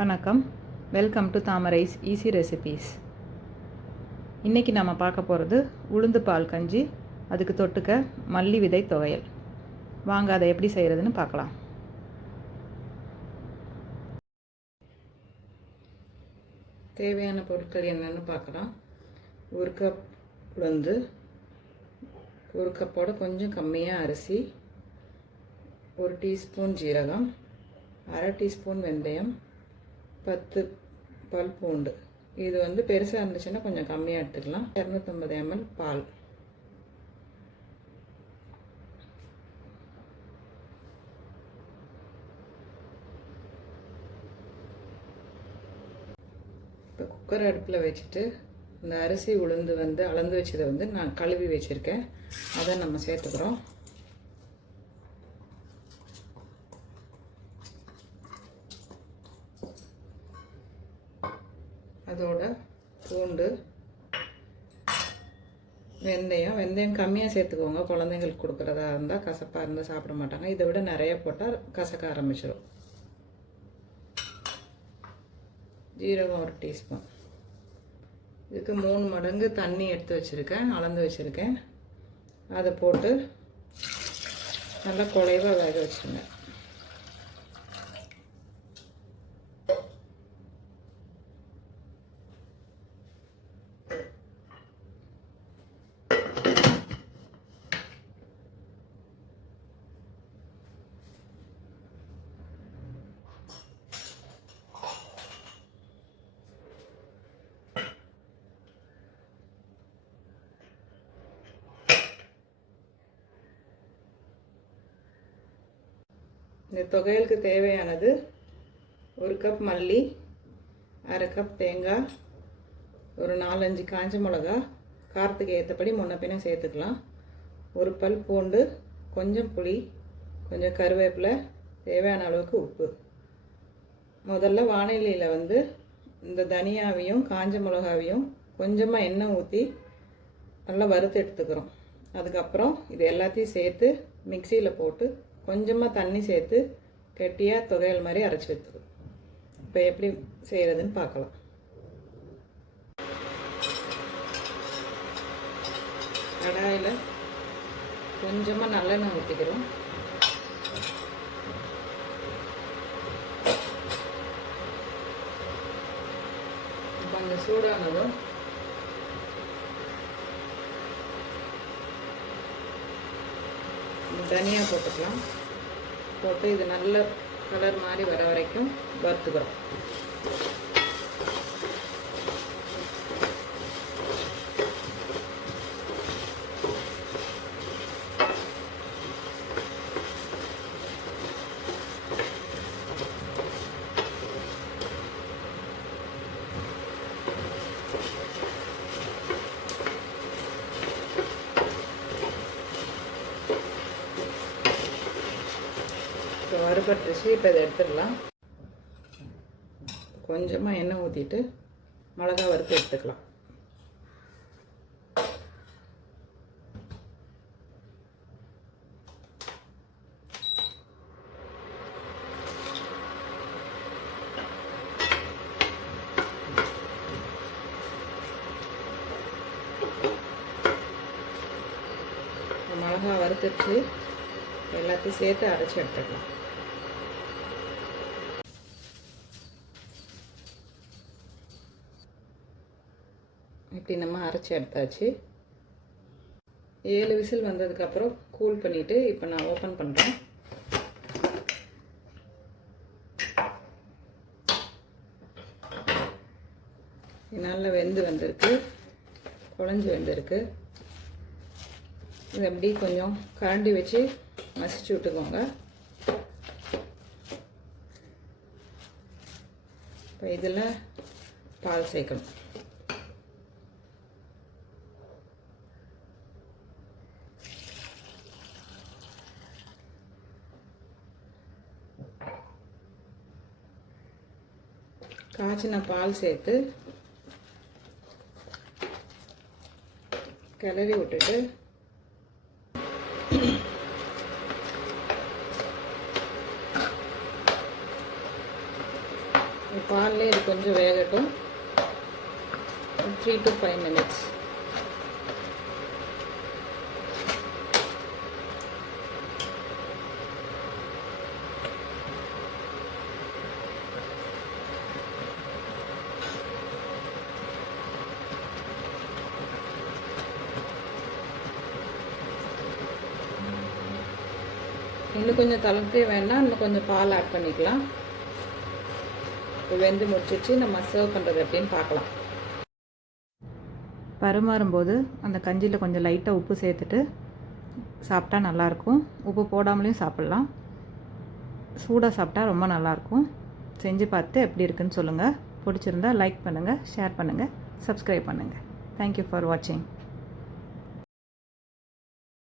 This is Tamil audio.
வணக்கம், வெல்கம் டு தாமரைஸ் ஈஸி ரெசிபீஸ். இன்றைக்கி நம்ம பார்க்க போகிறது உளுந்து பால் கஞ்சி, அதுக்கு தொட்டுக்க மல்லி விதை துவையல். வாங்க அதை எப்படி செய்கிறதுன்னு பார்க்கலாம். தேவையான பொருட்கள் என்னென்னு பார்க்கலாம். ஒரு கப் உளுந்து, ஒரு கப்போட கொஞ்சம் கம்மியாக அரிசி, ஒரு டீஸ்பூன் ஜீரகம், அரை டீஸ்பூன் வெந்தயம், 10 பல் பூண்டு. இது பெருசாக இருந்துச்சுன்னா கொஞ்சம் கம்மியாக எடுத்துக்கலாம். 250 ml பால். இப்போ குக்கர் அடுப்பில் வச்சுட்டு இந்த அரிசி உளுந்து அளந்து வச்சதை நான் கழுவி வச்சுருக்கேன். அதை நம்ம சேர்த்துக்கிறோம். அதோட பூண்டு, வெந்தயம் கம்மியாக சேர்த்துக்கோங்க. குழந்தைங்களுக்கு கொடுக்குறதா இருந்தால், கசப்பாக இருந்தால் சாப்பிட மாட்டாங்க. இதை விட நிறைய போட்டால் கசக்க ஆரம்பிச்சிடும். ஜீரகம் ஒரு டீஸ்பூன். இதுக்கு 3 மடங்கு தண்ணி எடுத்து வச்சுருக்கேன், அளந்து வச்சுருக்கேன். அதை போட்டு நல்லா குழைவாக வேக வச்சுருங்க. இந்த துவையலுக்கு தேவையானது 1 கப் மல்லி, அரை கப் தேங்காய், ஒரு 4-5 காஞ்ச மிளகா, காரத்துக்கு ஏற்றபடி முன்ன பின்ன சேர்த்துக்கலாம், ஒரு பல் பூண்டு, கொஞ்சம் புளி, கொஞ்சம் கருவேப்பிலை, தேவையான அளவுக்கு உப்பு. முதல்ல வானிலையில் இந்த தனியாவையும் காஞ்ச மிளகாவையும் கொஞ்சமாக எண்ணெய் ஊற்றி நல்லா வறுத்து எடுத்துக்கிறோம். அதுக்கப்புறம் இது எல்லாத்தையும் சேர்த்து மிக்சியில் போட்டு கொஞ்சமாக தண்ணி சேர்த்து கெட்டியாக துவையல் மாதிரி அரைச்சி வச்சுக்கணும். இப்போ எப்படி செய்கிறதுன்னு பார்க்கலாம். கடாயில் கொஞ்சமாக நல்லெண்ணெய் ஊற்றிக்கிறோம். இப்போ அந்த சூடானதும் தனியாக போட்டுக்கலாம். போட்டு இது நல்ல கலர் மாதிரி வர வரைக்கும் வறுத்துக்கிறோம். வறுபட்டுச்சு. இப்போ இதை எடுத்துடலாம். கொஞ்சமாக எண்ணெய் ஊற்றிட்டு மிளகா வறுத்து எடுத்துக்கலாம். மிளகா வறுத்துச்சு, எல்லாத்தையும் சேர்த்து அரைச்சி எடுத்துக்கலாம். இப்படி நம்ம அரைச்சி எடுத்தாச்சு. 7 விசில் வந்ததுக்கப்புறம் கூல் பண்ணிவிட்டு இப்போ நான் ஓப்பன் பண்ணுறேன். நல்லா வெந்து வந்திருக்கு, குழஞ்சி வெந்திருக்கு. இது அப்படி கொஞ்சம் கரண்டி வச்சு மசிச்சு விட்டுக்கோங்க. இப்போ இதில் பால் சேர்க்கணும். காய்ச்சின பால் சேர்த்து கிளறி விட்டுட்டு பால்லே இது கொஞ்சம் வேகட்டும். 3 to 5 minutes. இன்னும் கொஞ்சம் தளர்த்தே வேண்டாம், இன்னும் கொஞ்சம் பால் ஆட் பண்ணிக்கலாம். இப்போ வெந்து முடிச்சிச்சு. நம்ம சர்வ் பண்ணுறது எப்படின்னு பார்க்கலாம். பரிமாறும்போது அந்த கஞ்சியில் கொஞ்சம் லைட்டாக உப்பு சேர்த்துட்டு சாப்பிட்டா நல்லாயிருக்கும். உப்பு போடாமலேயும் சாப்பிட்லாம். சூடாக சாப்பிட்டா ரொம்ப நல்லாயிருக்கும். செஞ்சு பார்த்து எப்படி இருக்குன்னு சொல்லுங்கள். பிடிச்சிருந்தா லைக் பண்ணுங்கள், ஷேர் பண்ணுங்கள், சப்ஸ்கிரைப் பண்ணுங்கள். தேங்க்யூ ஃபார் வாட்சிங்.